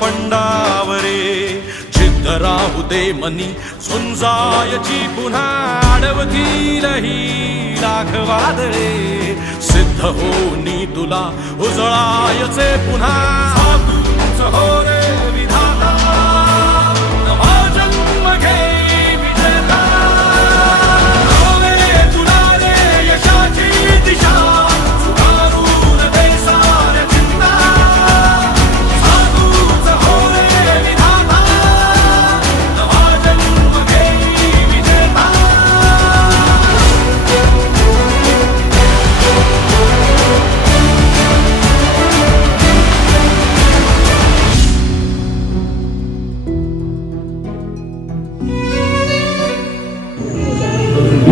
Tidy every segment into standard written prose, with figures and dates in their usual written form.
पंडावरे जिद्द राहू दे मनी झुंजायची पुन्हा अडवतील ही लाख वादळे सिद्ध होनी तुला उजळायचे पुन्हा तूच हो रे विधाता नवा जन्म घे विजेता होवे तुला रे यशाची दिशा सुधारून दे साऱ्या चिंता तूच हो रे विधाता नवा जन्म घे विजेता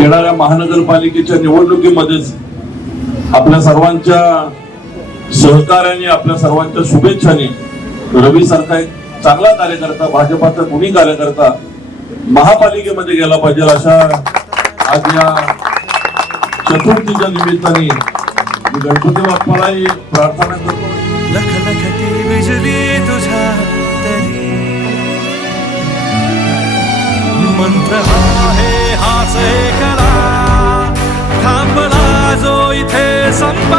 येणाऱ्या महानगरपालिकेच्या निवडणुकीमध्येच आपल्या सर्वांच्या सहकार्याने आपल्या सर्वांच्या शुभेच्छाने रवी सारखा एक चांगला कार्यकर्ता भाजपाचा गुणी कार्यकर्ता महापालिकेमध्ये गेला पाहिजे अशा आज या चतुर्थीच्या निमित्ताने मी गणपती बाप्पालाही प्रार्थना करतो. लख लखती बिजली तुझ्या तरी मंत्र आहे हाच एकला थांबला जो इथे संप